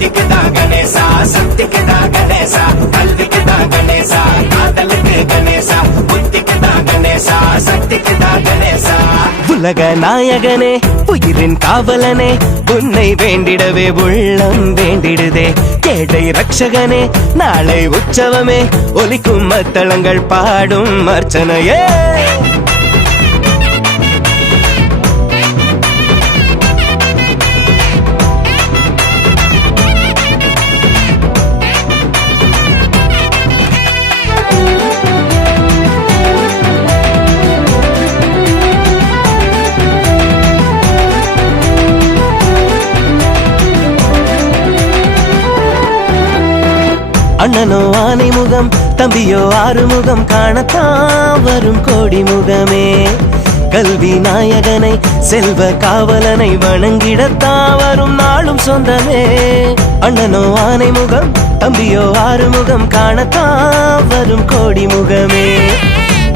புத்திக்கு தான் கணேசா, சக்திக்கு தான் கணேசா, கல்விக்கு தான் கணேசா, காதலுக்கு கணேசா, புத்திக்கு தான் கணேசா, சக்திக்கு தான் கணேசா. உலக நாயகனே, உயிரின் காவலனே, உன்னை வேண்டிடவே உள்ளம் வேண்டிடுதே. கேடை ரட்சகனே, நாளை உற்சவமே, ஒலிக்கும் மத்தளங்கள் பாடும் அர்ச்சனையே. அண்ணனோ ஆனை முகம், தம்பியோ ஆறுமுகம், காணத்தான் வரும் கோடி முகமே. கல்வி நாயகனை, செல்வ காவலனை வணங்கிடத்தான் வரும் நாளும் சொந்தமே. அண்ணனோ ஆனை முகம், தம்பியோ ஆறுமுகம், காணத்தான் வரும் கோடி முகமே.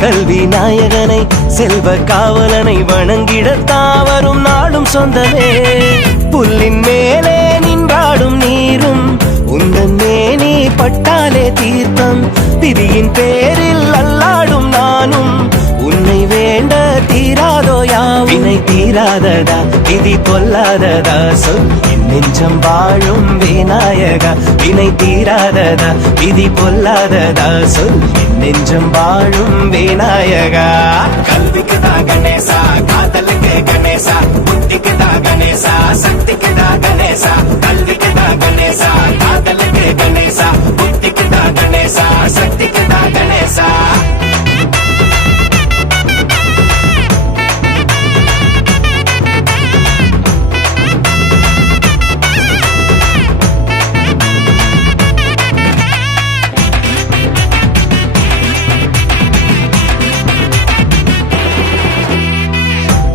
கல்வி நாயகனை, செல்வ காவலனை வணங்கிடத்தான் வரும் நாளும் சொந்தமே. புல்லின் மேலே நின்றாடும் நீரும், உந்தன் மேனி பட்டாலே தீர்த்தம். விதியின் பேரில் அல்லாடும் நானும், உன்னை வேண்ட தீராதோ யாவினை தீராததா, விதி பொல்லாததா, சொல் என் நெஞ்சம் வாழும் விநாயகா. வினை தீராததா, விதி பொல்லாததா, சொல் என் நெஞ்சம் வாழும் விநாயகா. கல்விக்கு தான் கணேசா, காதலுக்கு கணேசா, புத்திக்கு தான் கணேசா, சக்திக்கு தான் கணேசா, கல்விக்கு தான் கணேசா, காதலுக்கு கணேசா, புத்திக்கு தான் கணேசா, சக்திக்கு தான் கணேசா.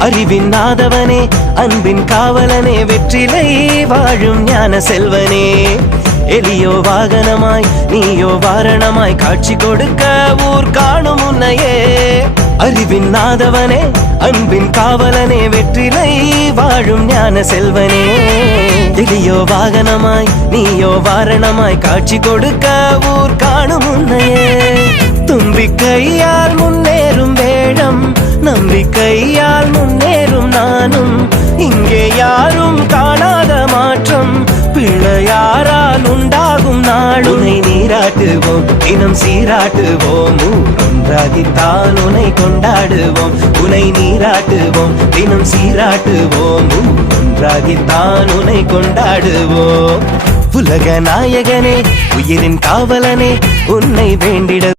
அறிவின் நாதவனே, அன்பின் காவலனே, வெற்றிலை வாழும் ஞான செல்வனே. எலியோ வாகனமாய், நீயோ வாரணமாய், காட்சி கொடுக்க ஊர் காணும் உன்னையே. அறிவின் நாதவனே, அன்பின் காவலனே, வெற்றிலை வாழும் ஞான செல்வனே. எலியோ வாகனமாய், நீயோ வாரணமாய், காட்சி கொடுக்க ஊர் காணும் உன்னையே. தும்பிக்கையால் முன்னேறும் வேடம், நம்பிக்கையால் முன்னேறும் நானும். இங்கே யாரும் காணாத மாற்றம், பிள்ளையாரால் உண்டாகும் நாளுனை நீராட்டுவோம், தினம் சீராட்டுவோம். ஒன்றாகித்தான் உனை கொண்டாடுவோம், உனை நீராட்டுவோம், தினம் சீராட்டுவோம். ஒன்றாகித்தான் உனை கொண்டாடுவோம். உலக நாயகனே, உயிரின் காவலனே, உன்னை வேண்டிட